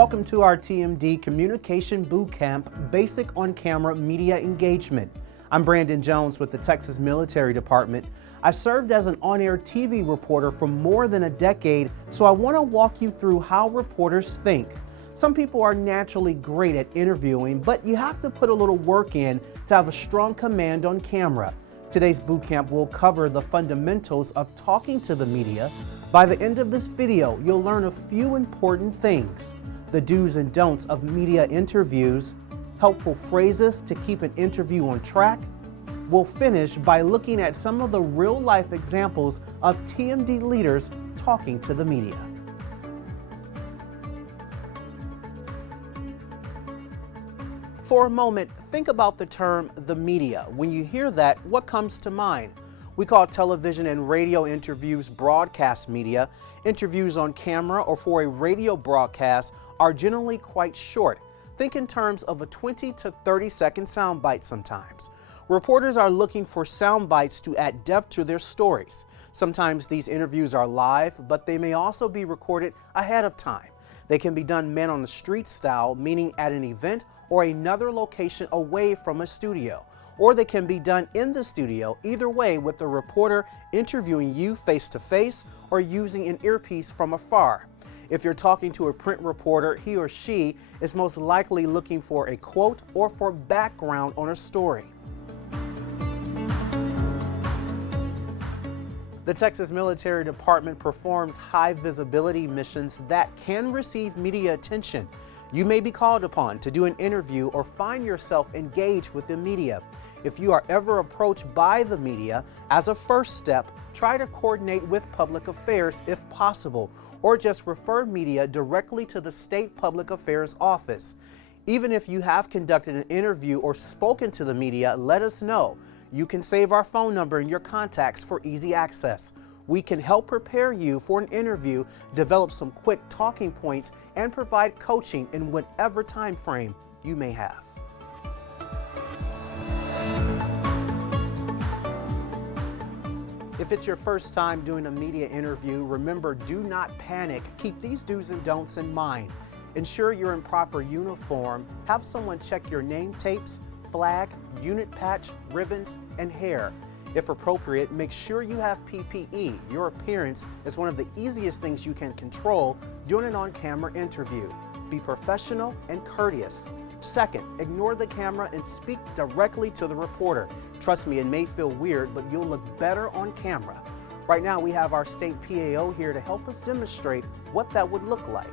welcome to our TMD Communication Bootcamp Basic On-Camera Media Engagement. I'm Brandon Jones with the Texas Military Department. I've served as an on-air TV reporter for more than a decade, so I want to walk you through how reporters think. Some people are naturally great at interviewing, but you have to put a little work in to have a strong command on camera. Today's bootcamp will cover the fundamentals of talking to the media. By the end of this video, you'll learn a few important things: the do's and don'ts of media interviews, helpful phrases to keep an interview on track. We'll finish by looking at some of the real-life examples of TMD leaders talking to the media. For a moment, think about the term the media. When you hear that, what comes to mind? We call television and radio interviews broadcast media. Interviews on camera or for a radio broadcast are generally quite short. Think in terms of a 20 to 30 second soundbite sometimes. Reporters are looking for sound bites to add depth to their stories. Sometimes these interviews are live, but they may also be recorded ahead of time. They can be done man on the street style, meaning at an event or another location away from a studio. Or they can be done in the studio, either way, with the reporter interviewing you face to face or using an earpiece from afar. If you're talking to a print reporter, he or she is most likely looking for a quote or for background on a story. The Texas Military Department performs high visibility missions that can receive media attention. You may be called upon to do an interview or find yourself engaged with the media. If you are ever approached by the media, as a first step, try to coordinate with public affairs if possible, or just refer media directly to the State Public Affairs Office. Even if you have conducted an interview or spoken to the media, let us know. You can save our phone number in your contacts for easy access. We can help prepare you for an interview, develop some quick talking points, and provide coaching in whatever time frame you may have. If it's your first time doing a media interview, remember, do not panic. Keep these do's and don'ts in mind. Ensure you're in proper uniform. Have someone check your name tapes, flag, unit patch, ribbons, and hair. If appropriate, make sure you have PPE. Your appearance is one of the easiest things you can control during an on-camera interview. Be professional and courteous. Second, ignore the camera and speak directly to the reporter. Trust me, it may feel weird, but you'll look better on camera. Right now, we have our state PAO here to help us demonstrate what that would look like.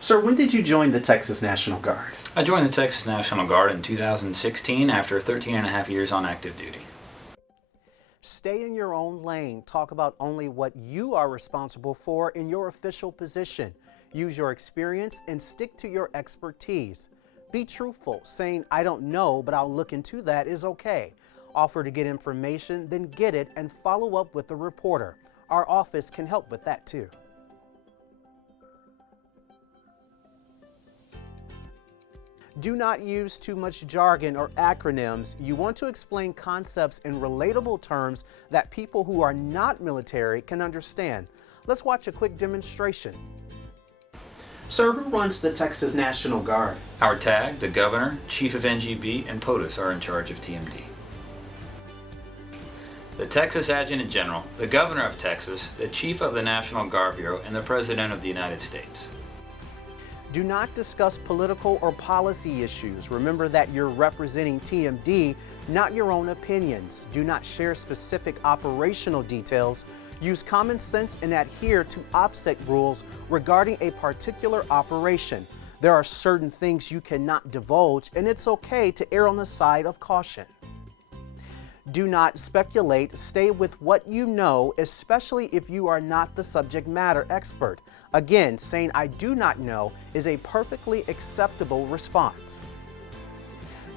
Sir, when did you join the Texas National Guard? I joined the Texas National Guard in 2016 after 13 and a half years on active duty. Stay in your own lane. Talk about only what you are responsible for in your official position. Use your experience and stick to your expertise. Be truthful. Saying, "I don't know, but I'll look into that," is okay. Offer to get information, then get it and follow up with the reporter. Our office can help with that too. Do not use too much jargon or acronyms. You want to explain concepts in relatable terms that people who are not military can understand. Let's watch a quick demonstration. Sir, who runs the Texas National Guard? Our TAG, the Governor, Chief of NGB, and POTUS are in charge of TMD. The Texas Adjutant General, the Governor of Texas, the Chief of the National Guard Bureau, and the President of the United States. Do not discuss political or policy issues. Remember that you're representing TMD, not your own opinions. Do not share specific operational details. Use common sense and adhere to OPSEC rules regarding a particular operation. There are certain things you cannot divulge, and it's okay to err on the side of caution. Do not speculate. Stay with what you know, especially if you are not the subject matter expert. Again, saying "I do not know" is a perfectly acceptable response.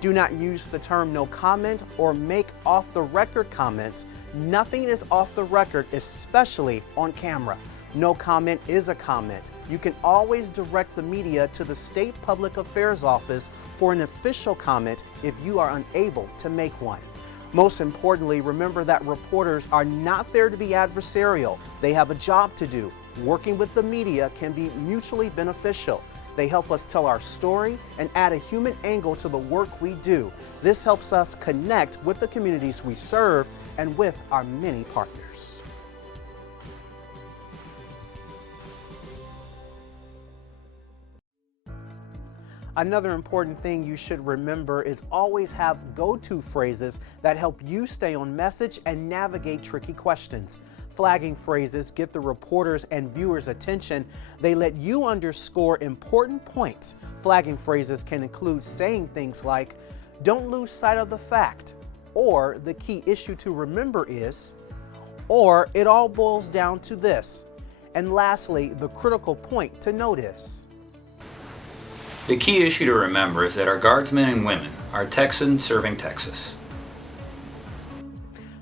Do not use the term "no comment" or make off-the-record comments. Nothing is off the record, especially on camera. No comment is a comment. You can always direct the media to the State Public Affairs Office for an official comment if you are unable to make one. Most importantly, remember that reporters are not there to be adversarial. They have a job to do. Working with the media can be mutually beneficial. They help us tell our story and add a human angle to the work we do. This helps us connect with the communities we serve and with our many partners. Another important thing you should remember is always have go-to phrases that help you stay on message and navigate tricky questions. Flagging phrases get the reporters' and viewers' attention. They let you underscore important points. Flagging phrases can include saying things like, "Don't lose sight of the fact," or "The key issue to remember is," or "It all boils down to this." And lastly, the critical point to note is. The key issue to remember is that our guardsmen and women are Texans serving Texas.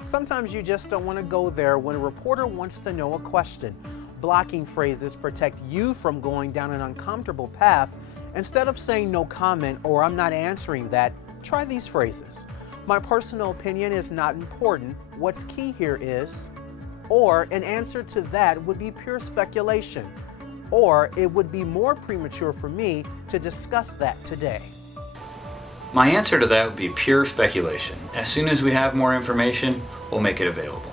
Sometimes you just don't want to go there when a reporter wants to know a question. Blocking phrases protect you from going down an uncomfortable path. Instead of saying "no comment" or "I'm not answering that," try these phrases. "My personal opinion is not important. What's key here is," or "an answer to that would be pure speculation," or "it would be more premature for me to discuss that today." My answer to that would be pure speculation. As soon as we have more information, we'll make it available.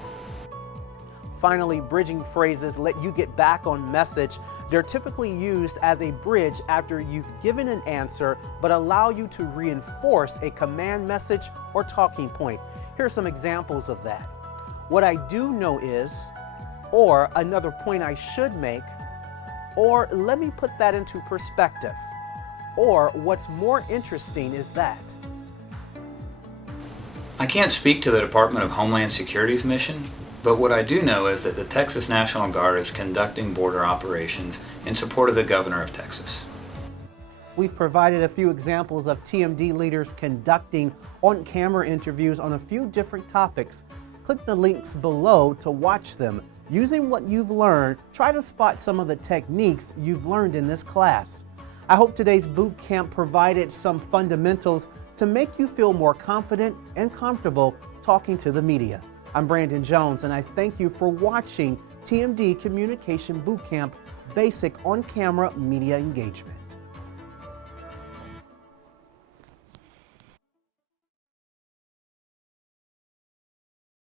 Finally, bridging phrases let you get back on message. They're typically used as a bridge after you've given an answer, but allow you to reinforce a command message or talking point. Here are some examples of that. "What I do know is," or "another point I should make," or "let me put that into perspective," or "what's more interesting is that." I can't speak to the Department of Homeland Security's mission, but what I do know is that the Texas National Guard is conducting border operations in support of the governor of Texas. We've provided a few examples of TMD leaders conducting on-camera interviews on a few different topics. Click the links below to watch them. Using what you've learned, try to spot some of the techniques you've learned in this class. I hope today's boot camp provided some fundamentals to make you feel more confident and comfortable talking to the media. I'm Brandon Jones, and I thank you for watching TMD Communication Bootcamp Basic On-Camera Media Engagement.